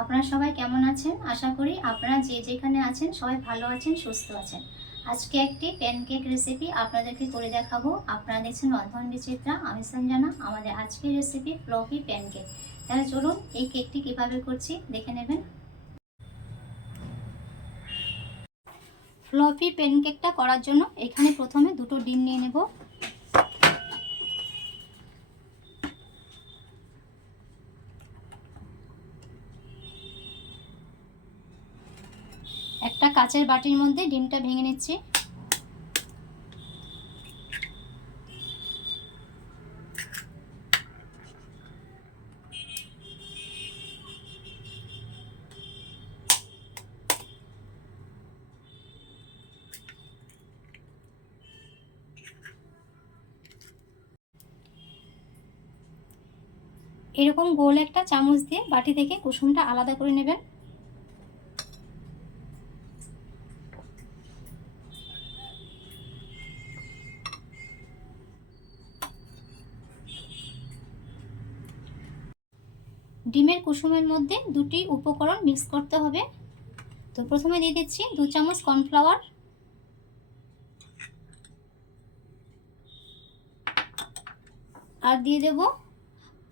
আপনারা সবাই কেমন আছেন? আশা করি আপনারা যে যেখানে আছেন সবাই ভালো আছেন, সুস্থ আছেন। আজকে একটি প্যানকেক রেসিপি আপনাদেরকে করে দেখাবো। আপনারা দেখছেন রন্ধন বিচিত্রা, আমি সঞ্জনা। আমাদের আজকের রেসিপি ফ্লফি প্যানকেক। তাহলে চলুন এই কেকটি কিভাবে করছি দেখে নেবেন। ফ্লফি প্যানকেকটা করার জন্য এখানে প্রথমে দুটো ডিম নিয়ে নেব। একটা কাচের বাটির মধ্যে ডিমটা ভেঙে নিচ্ছি। এরকম গোল একটা চামচ দিয়ে বাটি থেকে কুসুমটা আলাদা করে নেবেন। ডিমের কুসুমের মধ্যে দুটি উপকরণ মিক্স করতে হবে। তো প্রথমে দিয়ে দিচ্ছি 2 চামচ কর্নফ্লাওয়ার, আর দিয়ে দেব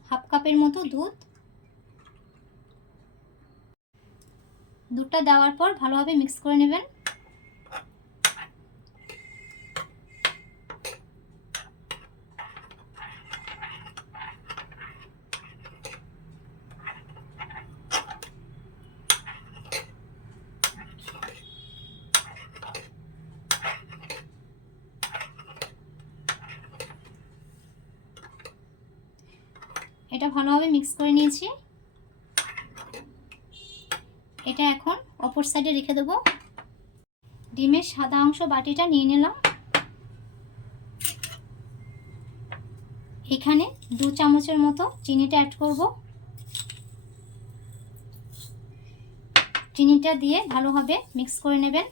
হাফ কাপের মতো দুধ। দুধটা দেওয়ার পর ভালোভাবে মিক্স করে নেবেন। এটা ভালোভাবে মিক্স করে নিয়েছি। এটা এখন অপর সাইডে রেখে দেব। ডিমের সাদা অংশ বাটিটা নিয়ে নিলাম। এখানে 2 চামচের মতো চিনিটা অ্যাড করব। চিনিটা দিয়ে ভালোভাবে মিক্স করে নেবেন।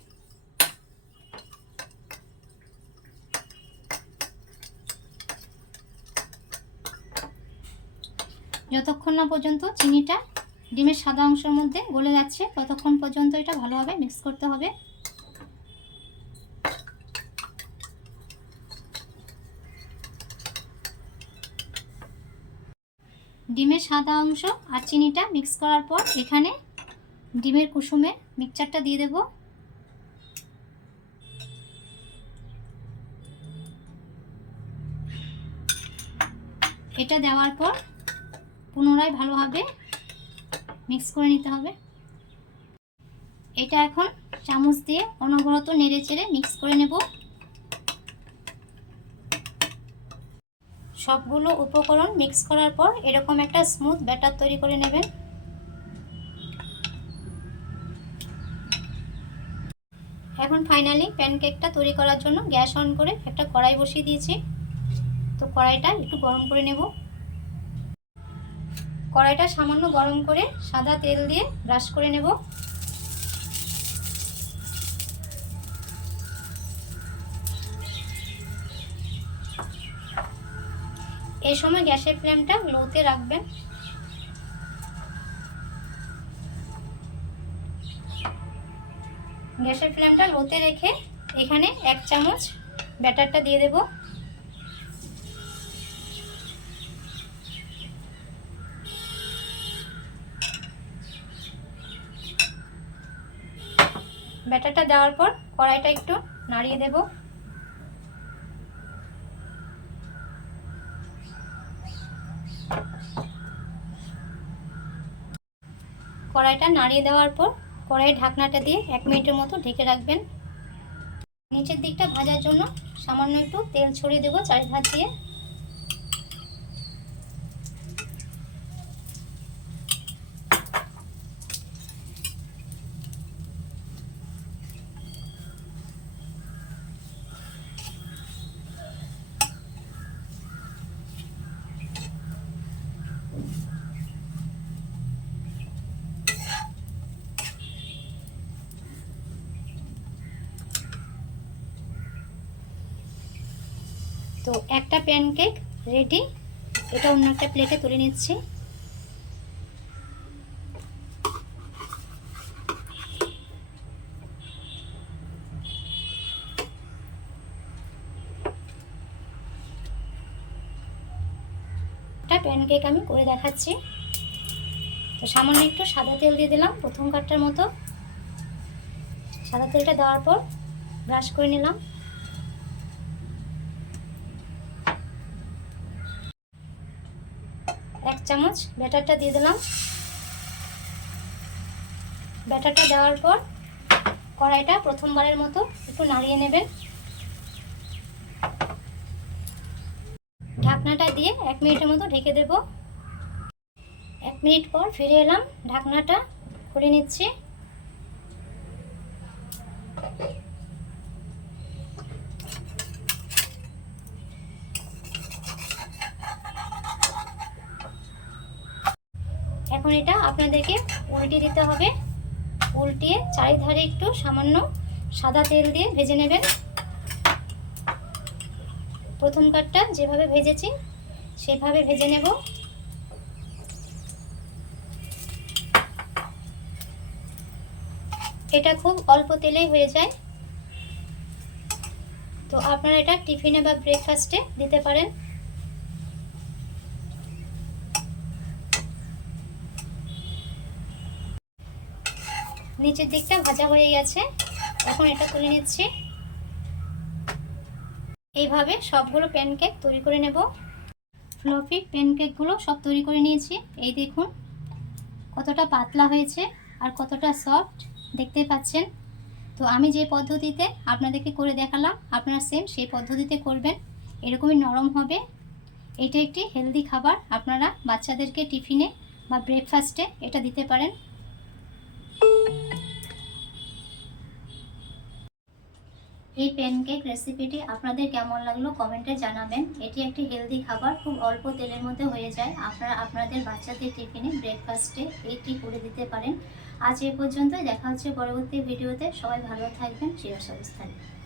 যতক্ষণ না পর্যন্ত চিনিটা ডিমের সাদা অংশের মধ্যে গলে যাচ্ছে ততক্ষণ পর্যন্ত এটা ভালোভাবে মিক্স করতে হবে। ডিমের সাদা অংশ আর চিনিটা মিক্স করার পর এখানে ডিমের কুসুমের মিক্সচারটা দিয়ে দেব। এটা দেওয়ার পর পুনরায় ভালোভাবে মিক্স করে নিতে হবে। এটা এখন চামচ দিয়ে অনবরত নেড়ে চেড়ে মিক্স করে নেব। সবগুলো উপকরণ মিক্স করার পর এরকম একটা স্মুথ ব্যাটার তৈরি করে নেবেন। এখন ফাইনালি প্যানকেকটা তৈরি করার জন্য গ্যাস অন করে একটা কড়াই বসিয়ে দিয়েছি। তো কড়াইটা একটু গরম করে নেব। কড়াইটা সামান্য গরম করে সাদা তেল দিয়ে ব্রাশ করে নেব। এই সময় গ্যাসের ফ্লেমটা লোতে রাখবেন। গ্যাসের ফ্লেমটা লোতে রেখে এখানে 1 চামচ ব্যাটারটা দিয়ে দেব। ব্যাটারটা দেওয়ার পর কড়াইটা একটু নাড়িয়ে দেব। কড়াইটা নাড়িয়ে দেওয়ার পর কড়াইয়ের ঢাকনাটা দিয়ে 1 মিনিটের মতো ঢেকে রাখবেন। নিচের দিকটা ভাজার জন্য সামান্য একটু তেল ছড়িয়ে দেব চারিধার দিয়ে। তো একটা প্যানকেক রেডি। এটা অন্য একটা প্লেটে তুলে নিচ্ছি। প্যানকেক আমি করে দেখাচ্ছি। তো সামান্য একটু সাদা তেল দিয়ে দিলাম প্রথম কাঠটার মতো। সাদা তেলটা দেওয়ার পর ব্রাশ করে নিলাম। এক চামচ ব্যাটারটা দিয়ে দিলাম। ব্যাটারটা দেওয়ার পর কড়াইটা প্রথমবারের মতো একটু নাড়িয়ে নেবেন। ঢাকনাটা দিয়ে 1 মিনিটের মতো ঢেকে দেব। 1 মিনিট পর ফিরে এলাম, ঢাকনাটা খুলে নিচ্ছি। এখন এটা আপনাদেরকে উল্টিয়ে দিতে হবে। উল্টিয়ে চারিধারে একটু সামান্য সাদা তেল দিয়ে ভেজে নেবেন। প্রথম কাঠটা যেভাবে ভেজেছি সেভাবে ভেজে নেব। এটা খুব অল্প তেলেই হয়ে যায়। তো আপনারা এটা টিফিনে বা ব্রেকফাস্টে দিতে পারেন। নিচের দিকটা ভাজা হয়ে গেছে, এখন এটা তুলে নিচ্ছি। এইভাবে সবগুলো প্যানকেক তৈরি করে নেব। ফ্লফি প্যানকেকগুলো সব তৈরি করে নিয়েছি। এই দেখুন কতটা পাতলা হয়েছে আর কতটা সফট দেখতে পাচ্ছেন। তো আমি যে পদ্ধতিতে আপনাদেরকে করে দেখালাম আপনারা সেম সেই পদ্ধতিতে করবেন, এরকমই নরম হবে। এটা একটি হেলদি খাবার, আপনারা বাচ্চাদেরকে টিফিনে বা ব্রেকফাস্টে এটা দিতে পারেন। এই প্যানকেক রেসিপিটি আপনাদের কেমন লাগলো কমেন্টে জানাবেন। এটি একটি হেলদি খাবার, খুব অল্প তেলের মধ্যে হয়ে যায়। আপনারা আপনাদের বাচ্চাদের টিফিনে ব্রেকফাস্টে এইটি করে দিতে পারেন। আজ এ পর্যন্ত, দেখা হচ্ছে পরবর্তী ভিডিওতে। সবাই ভালো থাকবেন, চিরস্বস্তি থাকবেন।